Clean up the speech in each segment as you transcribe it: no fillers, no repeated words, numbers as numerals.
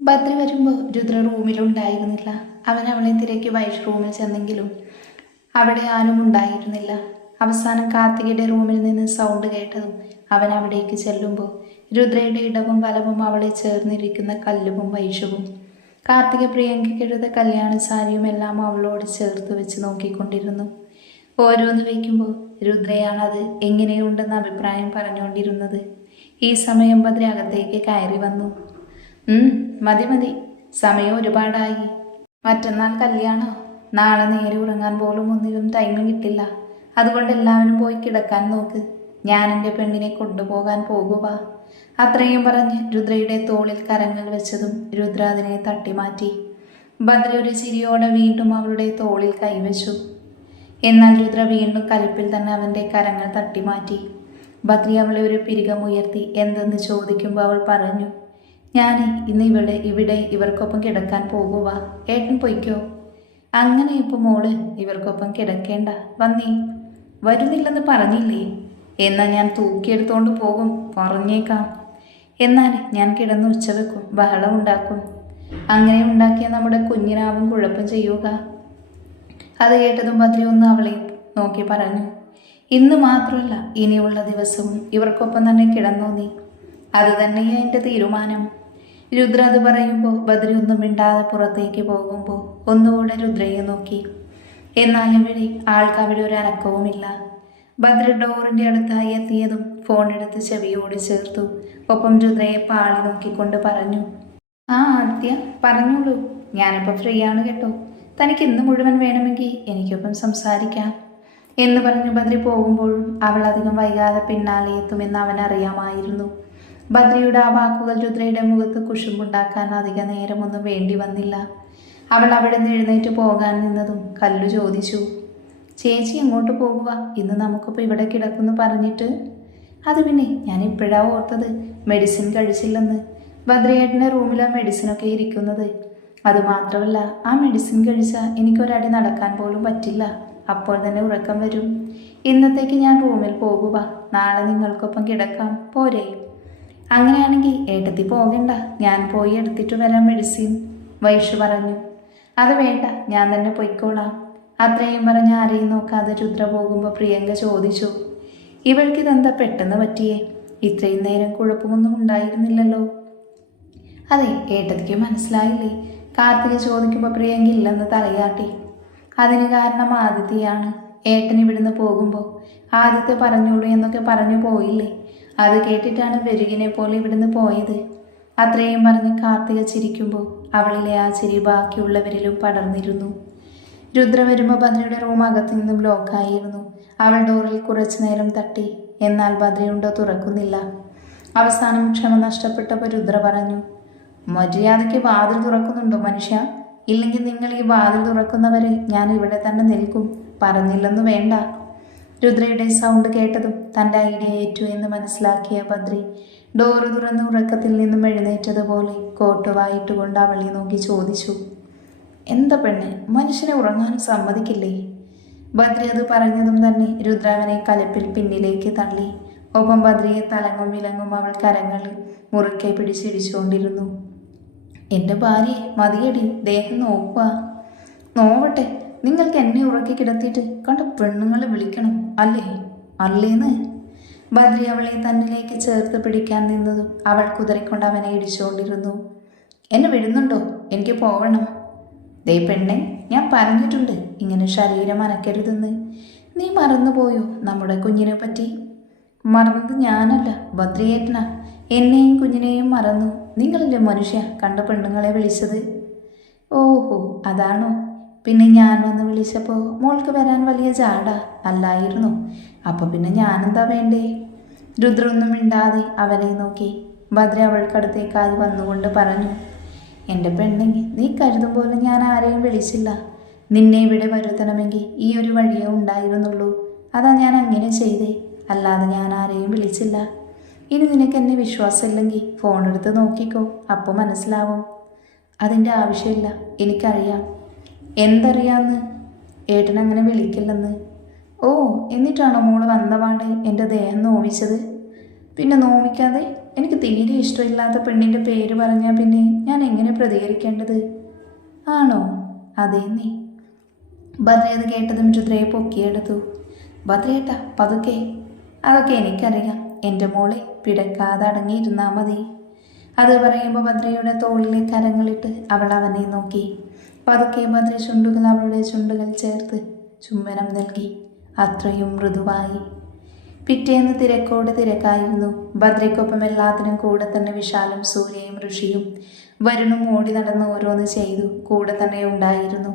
ഭദ്ര വരുമ്പോൾ രുദ്ര റൂമിലുണ്ടായിരുന്നില്ല. അവൻ അവളെ തിരക്കി വൈഷ് റൂമിൽ ചെന്നെങ്കിലും അവിടെ ആരും ഉണ്ടായിരുന്നില്ല. അവസാനം കാർത്തികയുടെ റൂമിൽ നിന്ന് സൗണ്ട് കേട്ടതും അവൻ അവിടേക്ക് ചെല്ലുമ്പോൾ രുദ്രയുടെ ഇടവും വലവും അവളെ ചേർന്നിരിക്കുന്ന കല്ലുവും വൈഷവും കാർത്തിക പ്രിയങ്കയ്ക്കെടുത്ത കല്യാണ സാരിയും എല്ലാം അവളോട് ചേർത്ത് വെച്ച് നോക്കിക്കൊണ്ടിരുന്നു. ഓരോന്ന് വയ്ക്കുമ്പോൾ രുദ്രയാണത് എങ്ങനെയുണ്ടെന്ന് അഭിപ്രായം പറഞ്ഞുകൊണ്ടിരുന്നത്. ഈ സമയം ഭദ്ര അകത്തേക്ക് കയറി വന്നു. മതി മതി, സമയം ഒരുപാടായി. മറ്റന്നാൾ കല്യാണോ? നാളെ നേരെ ഉറങ്ങാൻ പോലും ഒന്നിലും ടൈം കിട്ടില്ല. അതുകൊണ്ട് എല്ലാവരും പോയി കിടക്കാൻ നോക്ക്. ഞാൻ എൻ്റെ പെണ്ണിനെ കൊണ്ടുപോകാൻ പോകുക. അത്രയും പറഞ്ഞ് രുദ്രയുടെ തോളിൽ കരങ്ങൾ വെച്ചതും രുദ്ര അതിനെ തട്ടിമാറ്റി. ഭദ്ര ഒരു ചിരിയോടെ വീണ്ടും അവളുടെ തോളിൽ കൈവച്ചു. എന്നാൽ രുദ്ര വീണ്ടും കലിപ്പിൽ തന്നെ അവൻ്റെ കരങ്ങൾ തട്ടിമാറ്റി. ഭദ്രി അവളെ ഒരു പിരികമുയർത്തി എന്തെന്ന് ചോദിക്കുമ്പോൾ അവൾ പറഞ്ഞു, ഞാൻ ഇന്ന് ഇവിടെ ഇവർക്കൊപ്പം കിടക്കാൻ പോകുക. ഏട്ടൻ പൊയ്ക്കോ. അങ്ങനെ ഇപ്പോൾ മോള് ഇവർക്കൊപ്പം കിടക്കേണ്ട. വന്നേ. വരുന്നില്ലെന്ന് പറഞ്ഞില്ലേ? എന്നാൽ ഞാൻ തൂക്കിയെടുത്തോണ്ട് പോകും, പറഞ്ഞേക്കാം. എന്നാൽ ഞാൻ കിടന്ന് ഉച്ച വെക്കും, ബഹളം ഉണ്ടാക്കും. അങ്ങനെ ഉണ്ടാക്കിയ നമ്മുടെ കുഞ്ഞിനാവും കുഴപ്പം ചെയ്യുക. അത് കേട്ടതും ഭദ്രി ഒന്ന് അവളെ നോക്കി പറഞ്ഞു, ഇന്ന് മാത്രമല്ല ഇനിയുള്ള ദിവസവും ഇവർക്കൊപ്പം തന്നെ കിടന്നോ നീ. അത് തന്നെയാ എൻ്റെ തീരുമാനം. രുദ്ര അത് പറയുമ്പോൾ ബദ്രി ഒന്നും മിണ്ടാതെ പുറത്തേക്ക് പോകുമ്പോൾ ഒന്നുകൂടെ രുദ്രയെ നോക്കി. എന്നാൽ ഇവിടെ ആൾക്കവിടെ ഒരു അനക്കവുമില്ല. ഭദ്ര ഡോറിൻ്റെ അടുത്തായി എത്തിയതും ഫോണെടുത്ത് ചെവിയോട് ചേർത്തു. ഒപ്പം രുദ്രയെ പാളി നോക്കിക്കൊണ്ട് പറഞ്ഞു, ആദ്യ പറഞ്ഞോളൂ, ഞാനിപ്പോൾ ഫ്രീ ആണ് കേട്ടോ. തനിക്ക് ഇന്ന് മുഴുവൻ വേണമെങ്കിൽ എനിക്കൊപ്പം സംസാരിക്കാം എന്ന് പറഞ്ഞു ബദ്രി പോകുമ്പോഴും അവൾ അധികം വൈകാതെ പിന്നാലെ എത്തുമെന്ന് അവനറിയാമായിരുന്നു. ബദ്രിയുടെ ആ വാക്കുകൾ രുദ്രയുടെ മുഖത്ത് കുശുമ്പുണ്ടാക്കാൻ അധിക നേരമൊന്നും വേണ്ടി വന്നില്ല. അവൾ അവിടെ നിന്ന് എഴുന്നേറ്റ് പോകാൻ നിന്നതും കല്ലു ചോദിച്ചു, ചേച്ചി എങ്ങോട്ട് പോകുക? ഇന്ന് നമുക്കിപ്പോൾ ഇവിടെ കിടക്കുന്നു പറഞ്ഞിട്ട്. അത് പിന്നെ ഞാൻ ഇപ്പോഴാണ് ഓർത്തത്, മെഡിസിൻ കഴിച്ചില്ലെന്ന്. ബദ്രിയേട്ടൻ്റെ റൂമിലാണ് മെഡിസിനൊക്കെ ഇരിക്കുന്നത്. അതുമാത്രമല്ല, ആ മെഡിസിൻ കഴിച്ചാൽ എനിക്കൊരടി നടക്കാൻ പോലും പറ്റില്ല. അപ്പോൾ തന്നെ ഉറക്കം വരും. ഇന്നത്തേക്ക് ഞാൻ റൂമിൽ പോകുക. നാളെ നിങ്ങൾക്കൊപ്പം കിടക്കാം, പോരെ? അങ്ങനെയാണെങ്കിൽ ഏട്ടത്തി പോകണ്ട, ഞാൻ പോയി എടുത്തിട്ട് വരാം മെഡിസിൻ, വൈഷു പറഞ്ഞു. അത് വേണ്ട, ഞാൻ തന്നെ പൊയ്ക്കോളാം. അത്രയും പറഞ്ഞ് ആരെയും നോക്കാതെ രുദ്ര പോകുമ്പോൾ പ്രിയങ്ക ചോദിച്ചു, ഇവൾക്കിതെന്താ പെട്ടെന്ന് പറ്റിയേ? ഇത്രയും നേരം കുഴപ്പമൊന്നും ഉണ്ടായിരുന്നില്ലല്ലോ. അതെ, ഏട്ടത്തിക്ക് മനസ്സിലായില്ലേ? കാർത്തിക ചോദിക്കുമ്പോൾ പ്രിയങ്ക ഇല്ലെന്ന് തലയാട്ടി. അതിന് കാരണം ആദിത്യയാണ്. ഏട്ടൻ ഇവിടുന്ന് പോകുമ്പോൾ ആദിത്യ പറഞ്ഞോളൂ എന്നൊക്കെ പറഞ്ഞു പോയില്ലേ? അത് കേട്ടിട്ടാണ് വെരുകിനെ പോലെ ഇവിടുന്ന് പോയത്. അത്രയും പറഞ്ഞ് കാർത്തിക ചിരിക്കുമ്പോൾ അവളിലെ ആ ചിരി ബാക്കിയുള്ളവരിലും പടർന്നിരുന്നു. രുദ്ര വരുമ്പോൾ ഭദ്രയുടെ റൂം അകത്തു നിന്നും ലോക്കായിരുന്നു. അവൾ ഡോറിൽ കുറച്ചു നേരം തട്ടി. എന്നാൽ ഭദ്രയുണ്ടോ തുറക്കുന്നില്ല. അവസാനം ക്ഷമ നഷ്ടപ്പെട്ടപ്പോൾ രുദ്ര പറഞ്ഞു, മര്യാദയ്ക്ക് വാതിൽ തുറക്കുന്നുണ്ടോ മനുഷ്യ? ഇല്ലെങ്കിൽ നിങ്ങൾ ഈ വാതിൽ തുറക്കുന്നവരെ ഞാൻ ഇവിടെ തന്നെ നിൽക്കും, പറഞ്ഞില്ലെന്ന് വേണ്ട. രുദ്രയുടെ സൗണ്ട് കേട്ടതും തൻ്റെ ഐഡിയ ഏറ്റു എന്ന് മനസ്സിലാക്കിയ ബദ്രി ഡോറ് തുറന്ന് ഉറക്കത്തിൽ നിന്നും എഴുന്നേറ്റതുപോലെ കോട്ടുവായിട്ടുകൊണ്ട് അവളെ നോക്കി ചോദിച്ചു, എന്താ പെണ്ണ്, മനുഷ്യനെ ഉറങ്ങാനും സമ്മതിക്കില്ലേ? ബദ്രി അത് പറഞ്ഞതും തന്നെ രുദ്രാവനെ കലപ്പിൽ പിന്നിലേക്ക് തള്ളി. ഒപ്പം ബദ്രിയെ തലങ്ങും വിലങ്ങും അവൾ കരങ്ങളിൽ മുറുക്കെ പിടിച്ചിടിച്ചുകൊണ്ടിരുന്നു. എൻ്റെ ഭാര്യയെ മതിയടി, ദേഹം നോക്കുക. നോവട്ടെ, നിങ്ങൾക്ക് എന്നെ ഉറക്കി കിടത്തിയിട്ട് കണ്ട പെണ്ണുങ്ങളെ വിളിക്കണം അല്ലേ? അല്ലേന്ന്. ബദ്രി അവളെ തന്നിലേക്ക് ചേർത്ത് പിടിക്കാൻ നിന്നതും അവൾ കുതിരക്കൊണ്ട് അവനെ ഇടിച്ചുകൊണ്ടിരുന്നു. എന്നെ വിടുന്നുണ്ടോ? എനിക്ക് പോകണം. ദേ പെണ്ണെ, ഞാൻ പറഞ്ഞിട്ടുണ്ട് ഇങ്ങനെ ശരീരം അനക്കരുതെന്ന്. നീ മറന്നുപോയോ നമ്മുടെ കുഞ്ഞിനെ പറ്റി? മറന്നത് ഞാനല്ല, ബദ്രിയേട്ടനാ. എന്നെയും കുഞ്ഞിനെയും മറന്നു. നിങ്ങളല്ലേ മനുഷ്യ കണ്ട പെണ്ണുങ്ങളെ വിളിച്ചത്? ഓഹോ, അതാണോ? പിന്നെ ഞാൻ വന്ന് വിളിച്ചപ്പോൾ മോൾക്ക് വരാൻ വലിയ ജാട അല്ലായിരുന്നു. അപ്പം പിന്നെ ഞാനെന്താ വേണ്ടേ? രുദ്ര ഒന്നും മിണ്ടാതെ അവനെ നോക്കി. ഭദ്ര അവൾക്കടുത്തേക്കായി വന്നുകൊണ്ട് പറഞ്ഞു, എൻ്റെ പെണ്ണെങ്കിൽ നീ കരുതും പോലെ ഞാൻ ആരെയും വിളിച്ചില്ല. നിന്നെ ഇവിടെ വരുത്തണമെങ്കിൽ ഈ ഒരു വഴിയേ ഉണ്ടായിരുന്നുള്ളൂ. അതാ ഞാൻ അങ്ങനെ ചെയ്തേ, അല്ലാതെ ഞാൻ ആരെയും വിളിച്ചില്ല. ഇനി നിനക്ക് എന്നെ വിശ്വാസമില്ലെങ്കിൽ ഫോണെടുത്ത് നോക്കിക്കോ, അപ്പോൾ മനസ്സിലാവും. അതിൻ്റെ ആവശ്യമില്ല, എനിക്കറിയാം. എന്തറിയാമെന്ന്? ഏട്ടനങ്ങനെ വിളിക്കില്ലെന്ന്. ഓ, എന്നിട്ടാണോ മോള് വന്നപാടെ എൻ്റെ ദേഹം നോവിച്ചത്? പിന്നെ നോവിക്കാതെ എനിക്ക് തീരെ ഇഷ്ടമില്ലാത്ത പെണ്ണിൻ്റെ പേര് പറഞ്ഞാൽ പിന്നെ ഞാൻ എങ്ങനെ പ്രതികരിക്കേണ്ടത്? ആണോ? അതേ നീ. ഭദ്ര അത് കേട്ടതും രുദ്രയെ പൊക്കിയെടുത്തു. ഭദ്രേട്ടാ പതുക്കെ. അതൊക്കെ എനിക്കറിയാം. എൻ്റെ മോളെ പിടക്കാതെ അടങ്ങിയിരുന്നാൽ മതി. അത് പറയുമ്പോൾ ഭദ്രയുടെ തോളിലെ കരങ്ങളിട്ട് അവൾ അവനെ നോക്കി. പതുക്കെ ഭദ്ര ചുണ്ടുകൾ അവളുടെ ചുണ്ടുകൾ ചേർത്ത് ചുംബനം നൽകി. അത്രയും മൃദുവായി. പിറ്റേന്ന് തിരക്കോട് തിരക്കായിരുന്നു. ഭദ്രയ്ക്കൊപ്പം എല്ലാത്തിനും കൂടെ തന്നെ വിശാലും സൂര്യയും ഋഷിയും വരുണും ഓടി നടന്ന് ഓരോന്ന് ചെയ്തു കൂടെ തന്നെ ഉണ്ടായിരുന്നു.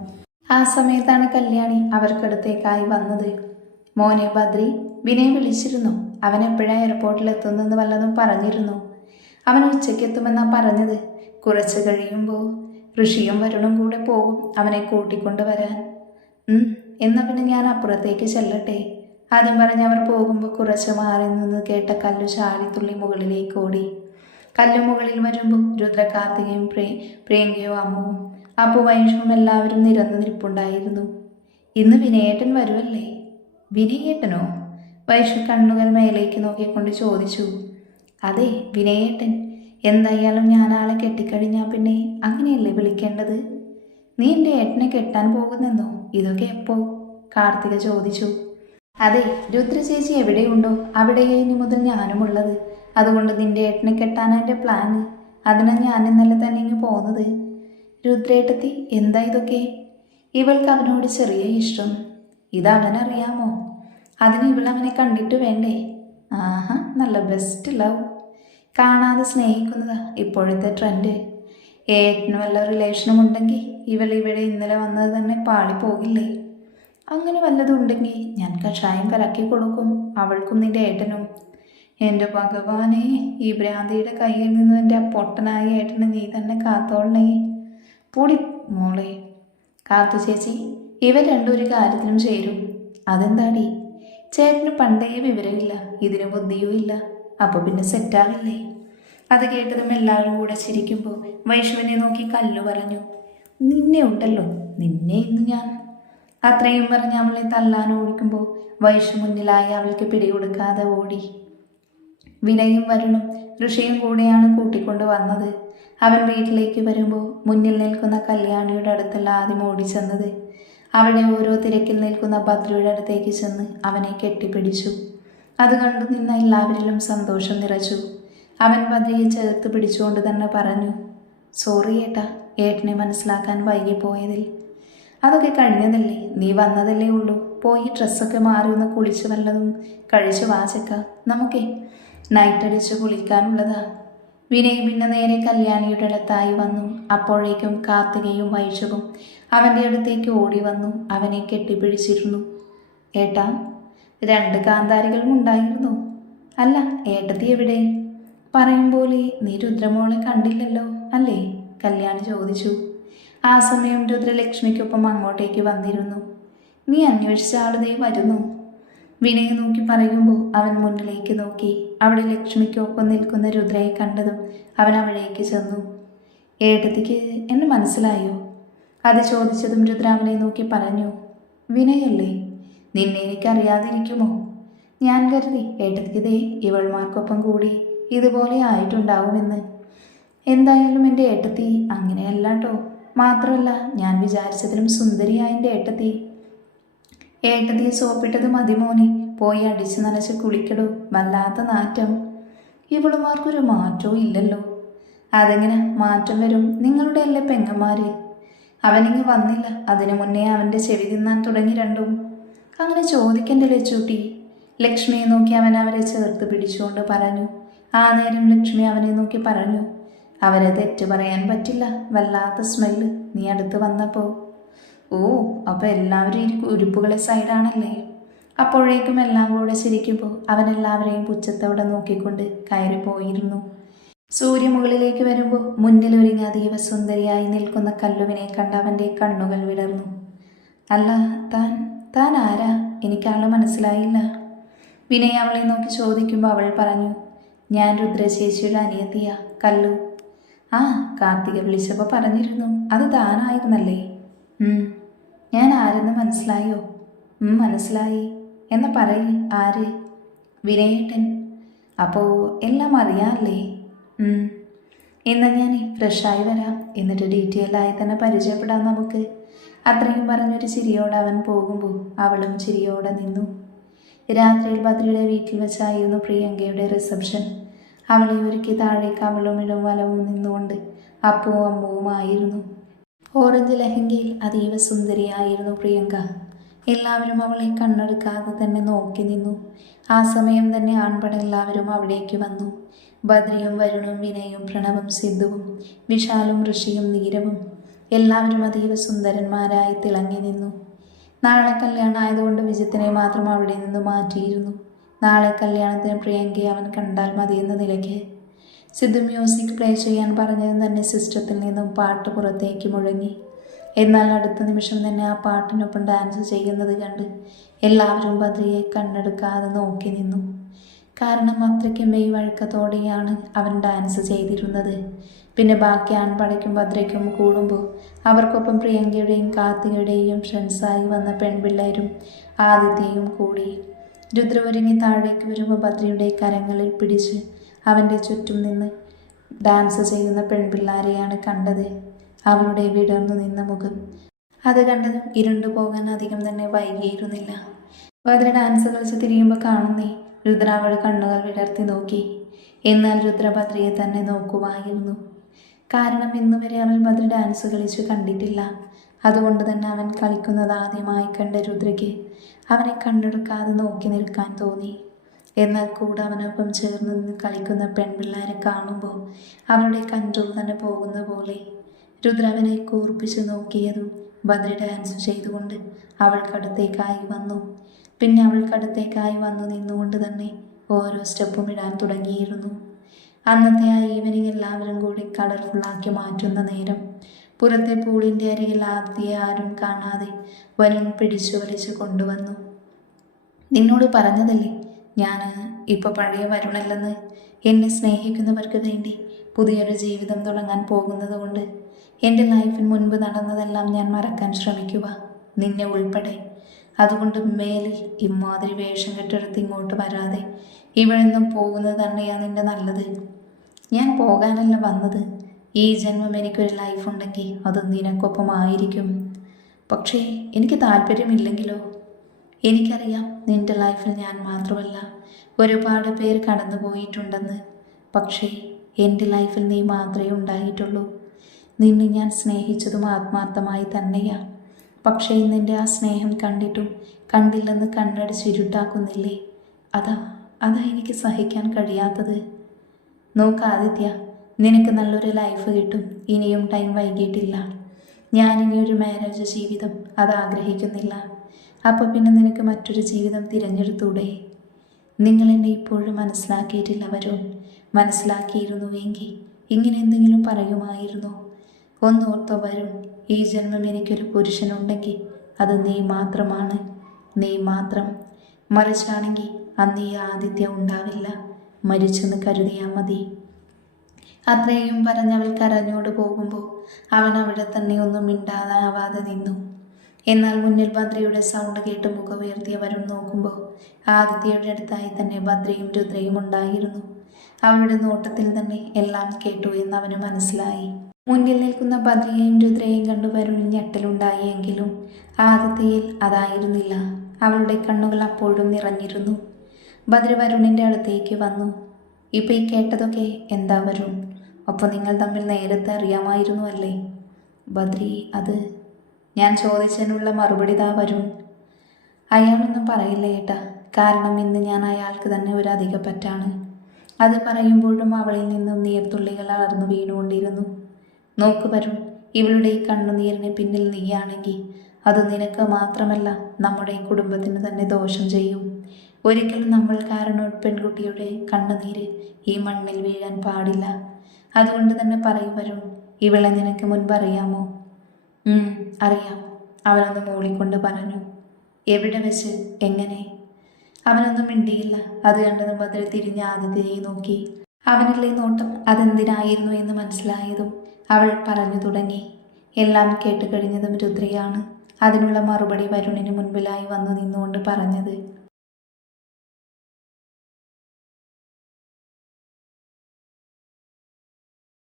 ആ സമയത്താണ് കല്യാണി അവർക്കടുത്തേക്കായി വന്നത്. മോനെ ബദ്രി, വിനയ് വിളിച്ചിരുന്നു. അവൻ എപ്പോഴാണ് എയർപോർട്ടിൽ എത്തുന്നെന്ന് വല്ലതും പറഞ്ഞിരുന്നു? അവൻ ഉച്ചയ്ക്ക് എത്തുമെന്നാണ് പറഞ്ഞത്. കുറച്ച് കഴിയുമ്പോൾ ഋഷിയും വരുണും കൂടെ പോകും അവനെ കൂട്ടിക്കൊണ്ട് വരാൻ. എന്നാൽ പിന്നെ ഞാൻ അപ്പുറത്തേക്ക് ചെല്ലട്ടെ. ആദ്യം പറഞ്ഞവർ പോകുമ്പോൾ കുറച്ച് മാറി നിന്ന് കേട്ട കല്ലു ചാടിത്തുള്ളി മുകളിലേക്ക് ഓടി. കല്ലു മുകളിൽ വരുമ്പോൾ രുദ്രകാർത്തികയും പ്രിയങ്കയോ അമ്മുവും അപ്പു വൈഷ്ണവും എല്ലാവരും നിരന്ന് നിൽപ്പുണ്ടായിരുന്നു. ഇന്ന് വിനയേട്ടൻ വരുമല്ലേ? വിനയേട്ടനോ? വൈഷ്ണു കണ്ണുകൾ മേലേക്ക് നോക്കിക്കൊണ്ട് ചോദിച്ചു. അതെ, വിനയേട്ടൻ. എന്തായാലും ഞാൻ ആളെ കെട്ടിക്കഴിഞ്ഞാൽ പിന്നെ അങ്ങനെയല്ലേ വിളിക്കേണ്ടത്? നീ എൻ്റെ ഏട്ടനെ കെട്ടാൻ പോകുന്നെന്നോ? ഇതൊക്കെ എപ്പോ? കാർത്തിക ചോദിച്ചു. അതെ, രുദ്ര ചേച്ചി എവിടെയുണ്ടോ അവിടെയേ ഇനി മുതൽ ഞാനുമുള്ളത്. അതുകൊണ്ട് നിന്റെ ഏട്ടനെ കെട്ടാനാണ് എൻ്റെ പ്ലാന്. അതിനാണ് ഞാൻ ഇന്നലെ തന്നെ ഇങ്ങ് പോകുന്നത്. രുദ്രേട്ടത്തി, എന്താ ഇതൊക്കെ? ഇവൾക്ക് അവനോട് ചെറിയ ഇഷ്ടം. ഇതവനറിയാമോ? അതിന് ഇവൾ അവനെ കണ്ടിട്ട് വേണ്ടേ? ആഹാ, നല്ല ബെസ്റ്റ് ലവ്. കാണാതെ സ്നേഹിക്കുന്നതാ ഇപ്പോഴത്തെ ട്രെൻഡ്. ഏട്ടന് വല്ല റിലേഷനും ഉണ്ടെങ്കിൽ ഇവൾ ഇവിടെ ഇന്നലെ വന്നത് തന്നെ പാളിപ്പോകില്ലേ? അങ്ങനെ വല്ലതും ഉണ്ടെങ്കിൽ ഞാൻ കഷായം കലക്കി കൊടുക്കും അവൾക്കും നിന്റെ ഏട്ടനും. എൻ്റെ ഭഗവാനെ, ഈ ഭ്രാന്തിയുടെ കയ്യിൽ നിന്നും എൻ്റെ പൊട്ടനായ ഏട്ടനെ നീ തന്നെ കാത്തോളണേ. പൊടി മോളെ. കാത്തു ചേച്ചി, ഇവർ രണ്ടും ഒരു കാര്യത്തിനും ചേരും. അതെന്താടി? ചേട്ടന് പണ്ടേ വിവരമില്ല, ഇതിന് ബുദ്ധിയും ഇല്ല. അപ്പോൾ പിന്നെ സെറ്റാവില്ലേ? അത് കേട്ടതും എല്ലാവരും കൂടെ ചിരിക്കുമ്പോൾ വൈഷ്ണവിനെ നോക്കി കല്ലു പറഞ്ഞു. നിന്നെ ഉണ്ടല്ലോ, നിന്നെ ഇന്ന് ഞാൻ. അത്രയും പറഞ്ഞ് അവളെ തല്ലാൻ ഓടിക്കുമ്പോൾ വൈഷ്ണു മുന്നിലായി അവൾക്ക് പിടികൊടുക്കാതെ ഓടി. വിനയും വരുണും ഋഷിയും കൂടെയാണ് കൂട്ടിക്കൊണ്ട് വന്നത്. അവൻ വീട്ടിലേക്ക് വരുമ്പോൾ മുന്നിൽ നിൽക്കുന്ന കല്യാണിയുടെ അടുത്തല്ല ആദ്യം ഓടിച്ചെന്നത്. അവിടെ ഓരോ തിരക്കിൽ നിൽക്കുന്ന ഭദ്രയുടെ അടുത്തേക്ക് ചെന്ന് അവനെ കെട്ടിപ്പിടിച്ചു. അത് കണ്ടു നിന്ന എല്ലാവരിലും സന്തോഷം നിറച്ചു. അവൻ ഭദ്രയെ ചേർത്ത് പിടിച്ചുകൊണ്ട് തന്നെ പറഞ്ഞു, സോറി ഏട്ടാ, ഏട്ടനെ മനസ്സിലാക്കാൻ വൈകിപ്പോയതിൽ. അതൊക്കെ കഴിഞ്ഞതല്ലേ, നീ വന്നതല്ലേ ഉള്ളൂ. പോയി ഡ്രസ്സൊക്കെ മാറി ഒന്ന് കുളിച്ച് വല്ലതും കഴിച്ച് വാചക്ക. നമുക്കേ നൈറ്റ് അടിച്ച് കുളിക്കാനുള്ളതാ. വിനയ് പിന്നെ നേരെ കല്യാണിയുടെ അടുത്തായി വന്നു. അപ്പോഴേക്കും കാർത്തികയും വൈഷവും അവൻ്റെ അടുത്തേക്ക് ഓടി വന്നു അവനെ കെട്ടിപ്പിടിച്ചിരുന്നു. ഏട്ടാ, 2 കാന്താരികളും ഉണ്ടായിരുന്നു. അല്ല, ഏട്ടത്തി എവിടെ? പറയും പോലെ നീ രുദ്രമോളെ കണ്ടില്ലല്ലോ അല്ലേ? കല്യാണി ചോദിച്ചു. ആ സമയം രുദ്രലക്ഷ്മിക്കൊപ്പം അങ്ങോട്ടേക്ക് വന്നിരുന്നു. നീ അന്വേഷിച്ച ആളുതേ വരുന്നു. വിനയെ നോക്കി പറയുമ്പോൾ അവൻ മുന്നിലേക്ക് നോക്കി. അവിടെ ലക്ഷ്മിക്കൊപ്പം നിൽക്കുന്ന രുദ്രയെ കണ്ടതും അവൻ അവിടേക്ക് ചെന്നു. ഏട്ടത്തിക്ക് എന്നെ മനസ്സിലായോ? അത് ചോദിച്ചതും രുദ്ര അവനെ നോക്കി പറഞ്ഞു, വിനയല്ലേ? നിന്നെ എനിക്കറിയാതിരിക്കുമോ? ഞാൻ കരുതി ഏട്ടത്തിക്കതേ ഇവൾമാർക്കൊപ്പം കൂടി ഇതുപോലെ ആയിട്ടുണ്ടാവുമെന്ന്. എന്തായാലും എൻ്റെ ഏട്ടത്തി അങ്ങനെയല്ല കേട്ടോ. മാത്രമല്ല, ഞാൻ വിചാരിച്ചതിലും സുന്ദരിയായ എൻ്റെ ഏട്ടത്തി. ഏട്ടത്തിയെ സോപ്പിട്ടത് മതി മോനെ, പോയി അടിച്ച് നനച്ച് കുളിക്കടോ. വല്ലാത്ത നാറ്റം. ഇവളുമാർക്കൊരു മാറ്റവും ഇല്ലല്ലോ. അതെങ്ങനെ മാറ്റം വരും? നിങ്ങളുടെ അല്ലേ പെങ്ങന്മാര്? അവനിങ്ങ് വന്നില്ല, അതിനു മുന്നേ അവൻ്റെ ചെവി തിന്നാൻ തുടങ്ങി രണ്ടും. അങ്ങനെ ചോദിക്കണ്ടേ ലച്ചൂട്ടി. ലക്ഷ്മിയെ നോക്കി അവൻ അവരെ ചേർത്ത് പിടിച്ചുകൊണ്ട് പറഞ്ഞു. ആ നേരം ലക്ഷ്മി അവനെ നോക്കി പറഞ്ഞു, അവരെ തെറ്റ് പറയാൻ പറ്റില്ല, വല്ലാത്ത സ്മെല്ല് നീ അടുത്ത് വന്നപ്പോൾ. ഓ, അപ്പോൾ എല്ലാവരും ഈ ഉരുപ്പുകളെ സൈഡാണല്ലേ? അപ്പോഴേക്കും എല്ലാം കൂടെ ചിരിക്കുമ്പോൾ അവൻ എല്ലാവരെയും പുച്ഛത്തോടെ നോക്കിക്കൊണ്ട് കയറിപ്പോയിരുന്നു. സൂര്യമുകളിലേക്ക് വരുമ്പോൾ മുന്നിൽ ഒരുങ്ങി അതീവ സുന്ദരിയായി നിൽക്കുന്ന കല്ലുവിനെ കണ്ട് അവൻ്റെ കണ്ണുകൾ വിടർന്നു. അല്ല, താൻ ആരാ? എനിക്കാളെ മനസ്സിലായില്ല. വിനയ് അവളെ നോക്കി ചോദിക്കുമ്പോൾ അവൾ പറഞ്ഞു, ഞാൻ രുദ്രചേച്ചിയുടെ അനിയത്തിയ കല്ലു. ആ, കാർത്തിക വിളിച്ചപ്പോൾ പറഞ്ഞിരുന്നു. അത് താനായിരുന്നല്ലേ? ഞാൻ ആരെന്ന് മനസ്സിലായോ? മനസ്സിലായി. എന്നാ പറയ്, ആര്? വിനയേട്ടൻ. അപ്പോൾ എല്ലാം അറിയാമല്ലേ? "ഉം, ഇന്ന് ഞാൻ ഫ്രഷായി വരാം, എന്നിട്ട് ഡീറ്റെയിലായി തന്നെ പരിചയപ്പെടാം നമുക്ക്." അത്രയും പറഞ്ഞൊരു ചിരിയോടെ അവൻ പോകുമ്പോൾ അവളും ചിരിയോടെ നിന്നു. രാത്രിയിൽ ബദ്രിയുടെ വീട്ടിൽ വെച്ചായിരുന്നു പ്രിയങ്കയുടെ റിസപ്ഷൻ. അവളെ ഒരുക്കി താഴേക്ക് അവളും ഇടും വലവും നിന്നുകൊണ്ട് അപ്പവും അമ്മുവുമായിരുന്നു. ഓറഞ്ച് ലഹങ്കയിൽ അതീവ സുന്ദരിയായിരുന്നു പ്രിയങ്ക. എല്ലാവരും അവളെ കണ്ണെടുക്കാതെ തന്നെ നോക്കി നിന്നു. ആ സമയം തന്നെ ആൺപട എല്ലാവരും അവിടേക്ക് വന്നു. ബദ്രിയും വരുണും വിനയും പ്രണവും സിദ്ധുവും വിശാലും ഋഷിയും നീരവും എല്ലാവരും അതീവ സുന്ദരന്മാരായി തിളങ്ങി നിന്നു. നാളെ കല്യാണമായതുകൊണ്ട് വിജിത്തിനെ മാത്രം അവിടെ നിന്ന് മാറ്റിയിരുന്നു. നാളെ കല്യാണത്തിന് പ്രിയങ്കയെ അവൻ കണ്ടാൽ മതിയെന്ന നിലയ്ക്ക്. സിദ്ധു മ്യൂസിക് പ്ലേ ചെയ്യാൻ പറഞ്ഞതും തന്നെ സിസ്റ്റത്തിൽ നിന്നും പാട്ട് പുറത്തേക്ക് മുഴങ്ങി. എന്നാൽ അടുത്ത നിമിഷം തന്നെ ആ പാട്ടിനൊപ്പം ഡാൻസ് ചെയ്യുന്നത് കണ്ട് എല്ലാവരും ബദ്രിയെ കണ്ണെടുക്കാതെ നോക്കി നിന്നു. കാരണം അത്രയ്ക്ക് മെയ് വഴക്കത്തോടെയാണ് അവൻ ഡാൻസ് ചെയ്തിരുന്നത്. പിന്നെ ബാക്കി ആൺപടയ്ക്കും ഭദ്രയ്ക്കും കൂടുമ്പോൾ അവർക്കൊപ്പം പ്രിയങ്കയുടെയും കാർത്തികയുടെയും ഫ്രണ്ട്സായി വന്ന പെൺപിള്ളേരും ആദിത്യയും കൂടി. രുദ്ര ഒരുങ്ങി താഴേക്ക് വരുമ്പോൾ ഭദ്രയുടെ കരങ്ങളിൽ പിടിച്ച് അവൻ്റെ ചുറ്റും നിന്ന് ഡാൻസ് ചെയ്യുന്ന പെൺപിള്ളാരെയാണ് കണ്ടത്. അവളുടെ വിടർന്നു നിന്ന മുഖം അത് കണ്ടതും ഇരുണ്ടു പോകാൻ അധികം തന്നെ വൈകിയിരുന്നില്ല. ഭദ്ര ഡാൻസ് കളിച്ച് തിരിയുമ്പോൾ കാണുന്നേ രുദ്ര അവളുടെ കണ്ണുകൾ വിടർത്തി നോക്കി. എന്നാൽ രുദ്ര ഭദ്രയെ തന്നെ നോക്കുമായിരുന്നു. കാരണം ഇന്നുവരെ അവൻ ഭദ്ര ഡാൻസ് കളിച്ചു കണ്ടിട്ടില്ല. അതുകൊണ്ട് തന്നെ അവൻ കളിക്കുന്നത് ആദ്യമായി കണ്ട രുദ്രയ്ക്ക് അവനെ കണ്ണെടുക്കാതെ നോക്കി നിൽക്കാൻ തോന്നി. എന്നാൽ കൂടെ അവനൊപ്പം ചേർന്ന് നിന്ന് കളിക്കുന്ന പെൺപിള്ളേരെ കാണുമ്പോൾ അവളുടെ കൺട്രോൾ തന്നെ പോകുന്ന പോലെ. രുദ്ര അവനെ കൂർപ്പിച്ച് നോക്കിയതും ഭദ്ര ഡാൻസ് ചെയ്തുകൊണ്ട് അവൾക്കടുത്തേക്കായി വന്നു. പിന്നെ അവൾക്കടുത്തേക്കായി വന്നു നിന്നുകൊണ്ട് തന്നെ ഓരോ സ്റ്റെപ്പും ഇടാൻ തുടങ്ങിയിരുന്നു. അന്നത്തെ ആ ഈവനിങ് എല്ലാവരും കൂടി കളർഫുള്ളാക്കി മാറ്റുന്ന നേരം പുറത്തെ പൂളിൻ്റെ അരികിൽ ആദ്യ ആരും കാണാതെ വരുൺ പിടിച്ചു വലിച്ചു കൊണ്ടുവന്നു. "നിന്നോട് പറഞ്ഞതല്ലേ ഞാൻ ഇപ്പോൾ പഴയ വരുണല്ലെന്ന്. എന്നെ സ്നേഹിക്കുന്നവർക്ക് വേണ്ടി പുതിയൊരു ജീവിതം തുടങ്ങാൻ പോകുന്നത് കൊണ്ട് എൻ്റെ ലൈഫിൽ മുൻപ് നടന്നതെല്ലാം ഞാൻ മറക്കാൻ ശ്രമിക്കുക, നിന്നെ ഉൾപ്പെടെ. അതുകൊണ്ട് മേലിൽ ഇമ്മാതിരി വേഷം കെട്ടെടുത്ത് ഇങ്ങോട്ട് വരാതെ ഇവിടെ നിന്നും പോകുന്നത് തന്നെയാണ് നിൻ്റെ നല്ലത്." "ഞാൻ പോകാനല്ല വന്നത്. ഈ ജന്മം എനിക്കൊരു ലൈഫുണ്ടെങ്കിൽ അത് നിനക്കൊപ്പമായിരിക്കും. പക്ഷേ എനിക്ക് താല്പര്യമില്ലെങ്കിലോ? എനിക്കറിയാം നിൻ്റെ ലൈഫിൽ ഞാൻ മാത്രമല്ല ഒരുപാട് പേര് കടന്നു പോയിട്ടുണ്ടെന്ന്. പക്ഷേ എൻ്റെ ലൈഫിൽ നീ മാത്രമേ ഉണ്ടായിട്ടുള്ളൂ. നിന്നെ ഞാൻ സ്നേഹിച്ചതും ആത്മാർത്ഥമായി തന്നെയാ. പക്ഷേ നിൻ്റെ ആ സ്നേഹം കണ്ടിട്ടും കണ്ടില്ലെന്ന് കണ്ണടിച്ചിരുട്ടാക്കുന്നില്ലേ? അതാ എനിക്ക് സഹിക്കാൻ കഴിയാത്തത്. നോക്ക് ആദിത്യ, നിനക്ക് നല്ലൊരു ലൈഫ് കിട്ടും. ഇനിയും ടൈം വൈകിട്ടില്ല. ഞാനിനിയൊരു മാരേജ് ജീവിതം ആഗ്രഹിക്കുന്നില്ല. അപ്പോൾ പിന്നെ നിനക്ക് മറ്റൊരു ജീവിതം തിരഞ്ഞെടുത്തൂടെ? നിങ്ങൾ എന്നെ ഇപ്പോഴും മനസ്സിലാക്കിയിട്ടില്ല വരുൺ. മനസ്സിലാക്കിയിരുന്നുവെങ്കിൽ ഇങ്ങനെ എന്തെങ്കിലും പറയുമായിരുന്നു. ഒന്നോർത്തോ വരുൺ, ഈ ജന്മം എനിക്കൊരു പുരുഷനുണ്ടെങ്കിൽ അത് നീ മാത്രമാണ്. നീ മാത്രം. മറിച്ചാണെങ്കിൽ അന്ന് ഈ ആദിത്യം ഉണ്ടാവില്ല, മരിച്ചെന്ന് കരുതിയാൽ മതി." അത്രയും പറഞ്ഞവൾ കരഞ്ഞോട് പോകുമ്പോൾ അവൻ അവിടെ തന്നെ ഒന്നും മിണ്ടാതാവാതെ നിന്നു. എന്നാൽ മുന്നിൽ ഭദ്രയുടെ സൗണ്ട് കേട്ട് മുഖം ഉയർത്തിയ വരുൺ നോക്കുമ്പോൾ ആദിത്യയുടെ അടുത്തായി തന്നെ ഭദ്രയും രുദ്രയും ഉണ്ടായിരുന്നു. അവരുടെ നോട്ടത്തിൽ തന്നെ എല്ലാം കേട്ടു എന്ന് അവന് മനസ്സിലായി. മുന്നിൽ നിൽക്കുന്ന ഭദ്രയെയും രുദ്രയെയും കണ്ടു വരുണിന് ഞെട്ടലുണ്ടായെങ്കിലും ആദിത്യയിൽ അതായിരുന്നില്ല. അവളുടെ കണ്ണുകൾ അപ്പോഴും നിറഞ്ഞിരുന്നു. ഭദ്ര വരുണിൻ്റെ അടുത്തേക്ക് വന്നു. "ഇപ്പം ഈ കേട്ടതൊക്കെ എന്താ വരുൺ? അപ്പോൾ നിങ്ങൾ തമ്മിൽ നേരത്തെ അറിയാമായിരുന്നു അല്ലേ?" "ബദ്രി, അത് ഞാൻ ചോദിച്ചതിനുള്ള മറുപടി താ വരുൺ." "അയാളൊന്നും പറയില്ല ഏട്ടാ. കാരണം ഇന്ന് ഞാൻ അയാൾക്ക് തന്നെ ഒരു അധിക പറ്റാണ്." അത് പറയുമ്പോഴും അവളിൽ നിന്നും നീർത്തുള്ളികൾ അളർന്നു വീണുകൊണ്ടിരുന്നു. "നോക്ക് വരുൺ, ഇവളുടെ ഈ കണ്ണുനീരിന് പിന്നിൽ നീയാണെങ്കിൽ അത് നിനക്ക് മാത്രമല്ല നമ്മുടെ കുടുംബത്തിന് തന്നെ ദോഷം ചെയ്യും. ഒരിക്കലും നമ്മൾ കാരണം ഒരു പെൺകുട്ടിയുടെ കണ്ണുനീര് ഈ മണ്ണിൽ വീഴാൻ പാടില്ല. അതുകൊണ്ട് തന്നെ പറയൂ വരുൺ, ഇവളെ നിനക്ക് മുൻപ് അറിയാമോ?" അറിയാം," അവനൊന്ന് മൂളിക്കൊണ്ട് പറഞ്ഞു. "എവിടെ വെച്ച്? എങ്ങനെ?" അവനൊന്നും മിണ്ടിയില്ല. അത് കണ്ടതും ഭദ്ര തിരിഞ്ഞ് ആദിത്യയെ നോക്കി. അവനിലെ നോട്ടം അതെന്തിനായിരുന്നു എന്ന് മനസ്സിലായതും അവൾ പറഞ്ഞു തുടങ്ങി. എല്ലാം കേട്ട് കഴിഞ്ഞതും രുദ്രയാണ് അതിനുള്ള മറുപടി വരുണിന് മുൻപിലായി വന്നു നിന്നുകൊണ്ട് പറഞ്ഞത്.